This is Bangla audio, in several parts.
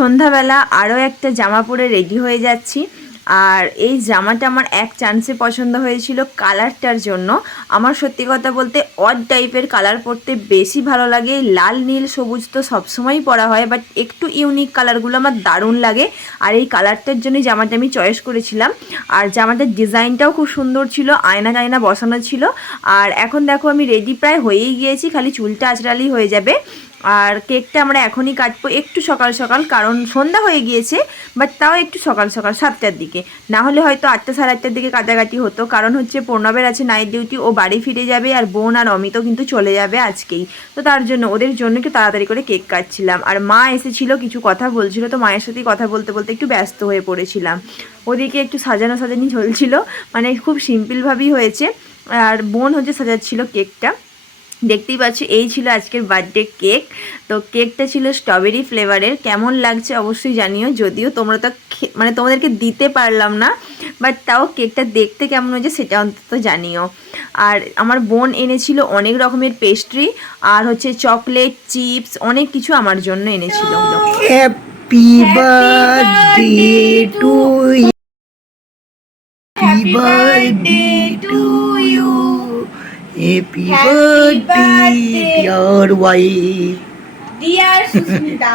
সন্ধ্যাবেলা আরও একটা জামা পরে রেডি হয়ে যাচ্ছি। আর এই জামাটা আমার এক চান্সে পছন্দ হয়েছিল কালারটার জন্য। আমার সত্যি কথা বলতে অড টাইপের কালার পরতে বেশি ভালো লাগে। লাল, নীল, সবুজ তো সবসময়ই পরা হয় বাট একটু ইউনিক কালারগুলো আমার দারুণ লাগে। আর এই কালারটার জন্যই জামাটা আমি চয়েস করেছিলাম। আর জামাটার ডিজাইনটাও খুব সুন্দর ছিল, আয়না টায়না বসানো ছিল। আর এখন দেখো আমি রেডি প্রায় হয়েই গিয়েছি, খালি চুলটা আঁচড়ালেই হয়ে যাবে। আর কেকটা আমরা এখনই কাটবো একটু সকাল সকাল, কারণ সন্ধ্যা হয়ে গিয়েছে বাট তাও একটু সকাল সকাল, সাতটার দিকে। না হলে হয়তো আটটা সাড়ে আটটার দিকে কাটাকাটি হতো, কারণ হচ্ছে প্রণবের আছে নাইট ডিউটি ও বাড়ি ফিরে যাবে আর বোন আর অমিতও কিন্তু চলে যাবে আজকেই। তো তার জন্য ওদের জন্য একটু তাড়াতাড়ি করে কেক কাটছিলাম। আর মা এসেছিল, কিছু কথা বলছিল, তো মায়ের সাথেই কথা বলতে বলতে একটু ব্যস্ত হয়ে পড়েছিলাম। ওদিকে একটু সাজানো সাজানি চলছিল মানে খুব সিম্পলভাবেই হয়েছে। আর বোন হচ্ছে সাজাচ্ছিল কেকটা। দেখতেই পাচ্ছ এই ছিল আজকের বার্থডে কেক তো কেকটা ছিল স্ট্রবেরি ফ্লেভারের কেমন লাগছে অবশ্যই জানিও যদিও তোমরা তো খে- মানে তোমাদেরকে দিতে পারলাম না বাট তাও কেকটা দেখতে কেমন হয়েছে সেটা অন্তত জানিও। আর আমার বোন এনেছিল অনেক রকমের পেস্ট্রি আর হচ্ছে চকলেট চিপস অনেক কিছু আমার জন্য এনেছিল। You. Happy birthday to you. Happy birthday, dear wife. Dear Susmita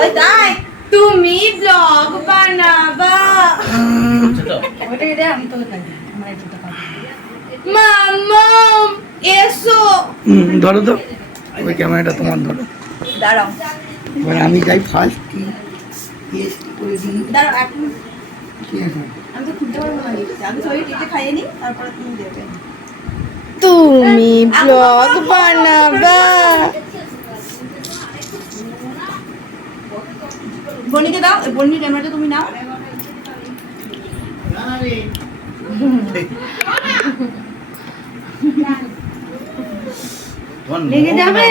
ওই তাই তুমি ব্লগ বানাবা মাম্মা এসো ধরো তো। ওই ক্যামেরাটা তোমার ধরো। দাঁড়াও। আমি যাই ফার্স্ট কি। দাঁড়াও এখন কি আছে? আমি তো খুলতে পারব না আমি সবাই কেটে খাইয়ে নিই তারপরে তুমি দেবে তুমি ব্লগ বানাবা। বনিকে দাও বনির ক্যামেরাটা তুমি নাও। লেগে যাবে।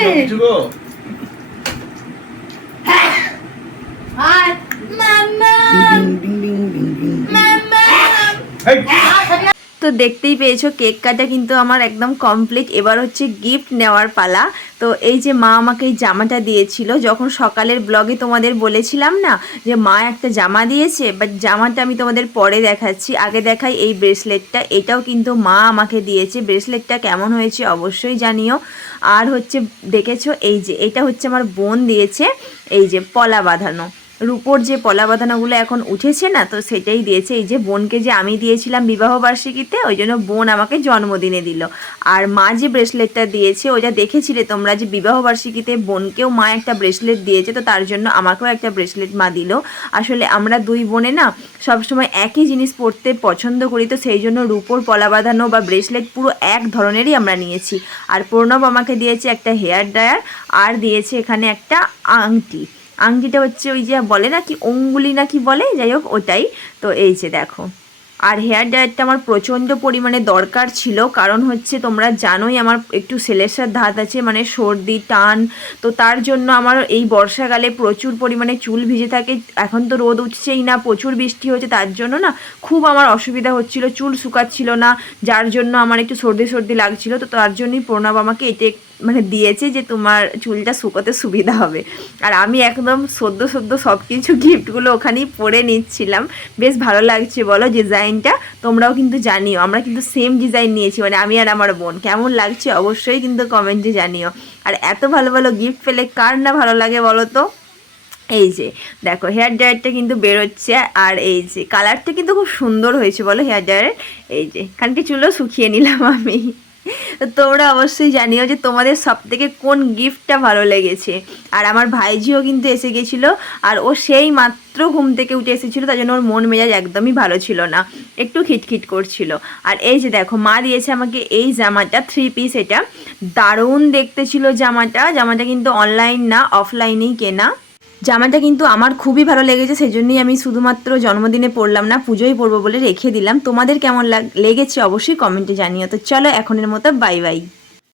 তো দেখতেই পেয়েছ, কেক কাটা কিন্তু আমার একদম কমপ্লিট এবার হচ্ছে গিফট নেওয়ার পালা। তো এই যে মা আমাকে এই জামাটা দিয়েছিল, যখন সকালের ব্লগে তোমাদের বলেছিলাম না যে মা একটা জামা দিয়েছে বাট জামাটা আমি তোমাদের পরে দেখাচ্ছি। আগে দেখাই এই ব্রেসলেটটা এটাও কিন্তু মা আমাকে দিয়েছে। ব্রেসলেটটা কেমন হয়েছে অবশ্যই জানিও। আর হচ্ছে, দেখেছ, এই যে, এটা হচ্ছে আমার বোন দিয়েছে, এই যে, পলা বাঁধানো। রূপোর যে পলা বাঁধানোগুলো এখন উঠেছে না, তো সেটাই দিয়েছে। এই যে বোনকে যে আমি দিয়েছিলাম বিবাহ বার্ষিকীতে, ওই জন্য বোন আমাকে জন্মদিনে দিল। আর মা যে ব্রেসলেটটা দিয়েছে ওইটা দেখেছিলে তোমরা যে বিবাহ বার্ষিকীতে বোনকেও মা একটা ব্রেসলেট দিয়েছে, তো তার জন্য আমাকেও একটা ব্রেসলেট মা দিল। আসলে আমরা দুই বোনে না, সবসময় একই জিনিস পরতে পছন্দ করি, তো সেই জন্য রূপোর পলা বাঁধানো বা ব্রেসলেট পুরো এক ধরনেরই আমরা নিয়েছি। আর প্রণব আমাকে দিয়েছে একটা হেয়ার ড্রায়ার, আর দিয়েছে এখানে একটা আংটি। আংটিটা হচ্ছে ওই যে বলে না কি, অঙ্গুলি না কি বলে? যাই হোক, ওটাই। তো এই যে দেখো। আর হেয়ার ড্রায়ারটা আমার প্রচণ্ড পরিমাণে দরকার ছিল। কারণ হচ্ছে তোমরা জানোই আমার একটু সেলেসার ধাত আছে মানে সর্দি, টান। তো তার জন্য আমার এই বর্ষাকালে প্রচুর পরিমাণে চুল ভিজে থাকে। এখন তো রোদ উঠছেই না, প্রচুর বৃষ্টি হচ্ছে। তার জন্য না খুব আমার অসুবিধা হচ্ছিল, চুল শুকাচ্ছিল না। যার জন্য আমার একটু সর্দি সর্দি লাগছিল। তো তার জন্যই প্রণব আমাকে এটা মানে দিয়েছে যে তোমার চুলটা শুকোতে সুবিধা হবে। আর আমি একদম সদ্য সদ্য সব কিছু গিফটগুলো ওখানেই পরে নিচ্ছিলাম। বেশ ভালো লাগছে বলো ডিজাইনটা, তোমরাও কিন্তু জানিও। আমরা কিন্তু সেম ডিজাইন নিয়েছি মানে আমি আর আমার বোন। কেমন লাগছে অবশ্যই কিন্তু কমেন্টে জানিও। আর এত ভালো ভালো গিফট পেলে কার না ভালো লাগে বলো তো? এই যে, দেখো হেয়ার ড্রায়ারটা কিন্তু বেরোচ্ছে, আর এই যে কালারটা কিন্তু খুব সুন্দর হয়েছে বলো হেয়ার ড্রায়ারের এই যে খানকে চুলও শুকিয়ে নিলাম আমি। তো তোমরা অবশ্যই জানিও যে তোমাদের সব থেকে কোন গিফটটা ভালো লেগেছে। আর আমার ভাইঝিও কিন্তু এসে গেছিল, আর ও সেই মাত্র ঘুম থেকে উঠে এসেছিল, তার জন্য ওর মন মেজাজ একদমই ভালো ছিল না, একটু খিটখিট করছিল। আর এই যে দেখো, মা দিয়েছে আমাকে এই জামাটা থ্রি পিস এটা। দারুণ দেখতে ছিল জামাটা জামাটা কিন্তু অনলাইন না অফলাইনেই কেনা। জামাটা কিন্তু আমার খুবই ভালো লেগেছে সেই জন্যই আমি শুধুমাত্র জন্মদিনে পরলাম না, পুজোই পরবো বলে রেখে দিলাম। তোমাদের কেমন লাগ- লেগেছে অবশ্যই কমেন্টে জানিও। তো চলো এখনের মতো বাই বাই।